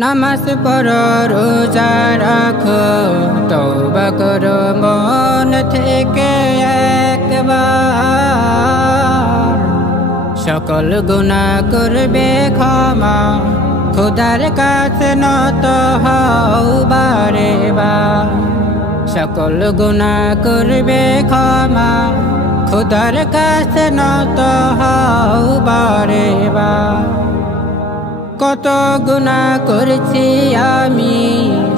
নামাজ পড়ো রোজা রাখো তওবা করো মন থেকে একবার সকল গুনাহ করবে ক্ষমা খোদার কাছে নত হও বারে বার সকল গুনাহ করবে ক্ষমা খোদার কাছে নত হও বারে বার কত গুনাহ করেছি আমি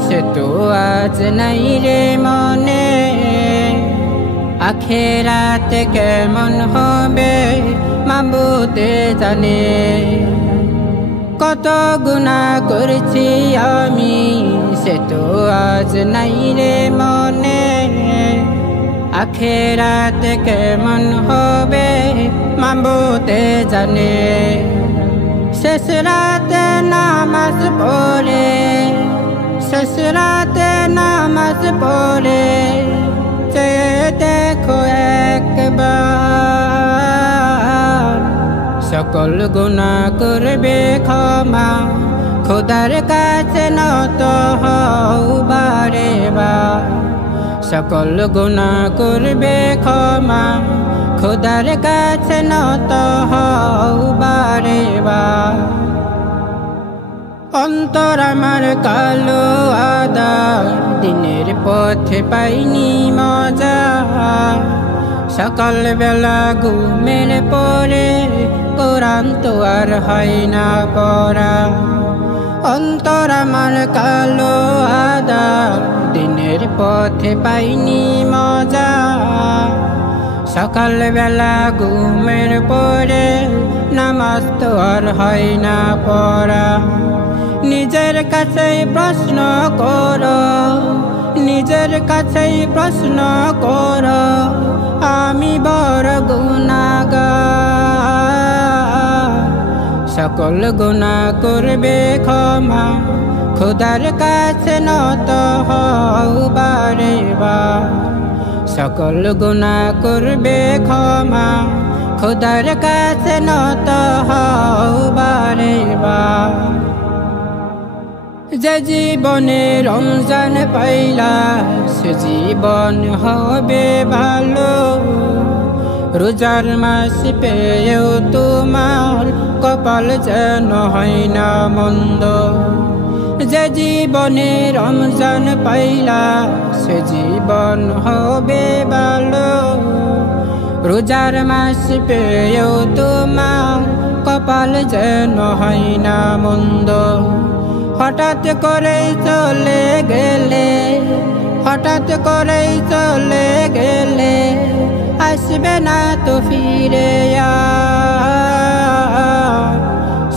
সে তো আজ নাই রে মনে আখেরাতে কেমন হবে মাবুদে জানে কত গুনাহ করেছি আমি সে তো আজ নাই রে মনে আখেরাতে কেমন হবে মাবুদে জানে শেষ রাতে নামাজ পড়ে শেষ রাতে নামাজ পড়ে চেয়ে দেখো একবার সকল গুনাহ করবে ক্ষমা খোদার কাছে নত হও বারে বার সকল গুনাহ করবে ক্ষমা খোদার কাছে নত হও বারে বার অন্তর আমার কালো আদার দিনের পথে পাইনি মজা সকাল বেলা ঘুমের পরে কোরআন তো আর হয় না পড়া অন্তর আমার কালো আদার দিনের পথে পাইনি মজা সকাল বেলা ঘুমের পরে নামাজ তো আর হয় না পড়া নিজের কাছেই প্রশ্ন করো নিজের কাছেই প্রশ্ন করো আমি বড় গুনাহগার সকল গুনাহ করবে ক্ষমা খোদার কাছে নত হও বারে বার সকল গুনাহ করবে ক্ষমা খোদার কাছে নত হও বারে বার যে জীবনে রমজান পাইলা সে জীবন হবে ভালো রোজার মাস পেয়েও তোমার কপাল যেন হয় না মন্দ যে জীবনে রমজান পাইলা সে জীবন হবে ভালো রোজার মাস পেয়েও তোমার কপাল যেন হয় না মন্দ হঠাৎ করেই চলে গেলে হঠাৎ করেই চলে গেলে আসবে না তো ফিরে আর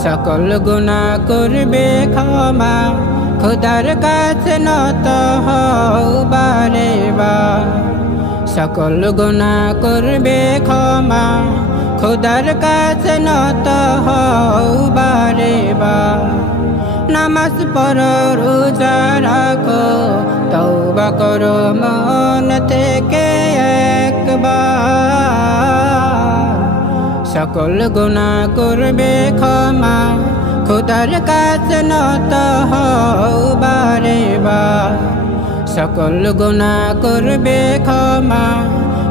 সকল গুনাহ করবে ক্ষমা খোদার কাছে নত হও বারে বার সকল গুনাহ করবে ক্ষমা খোদার কাছে নত হও বারে বার নামাজ পড়ো রোজা রাখো তওবা করো মন থেকে একবার সকল গুনাহ করবে ক্ষমা খোদার কাছে নত হও বারে বার সকল গুনাহ করবে ক্ষমা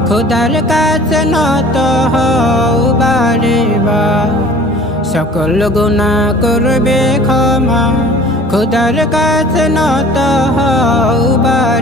খোদার কাছে নত হও বারে বার সকল গুনাহ করবে ক্ষমা খোদার কাছে নত হও বারে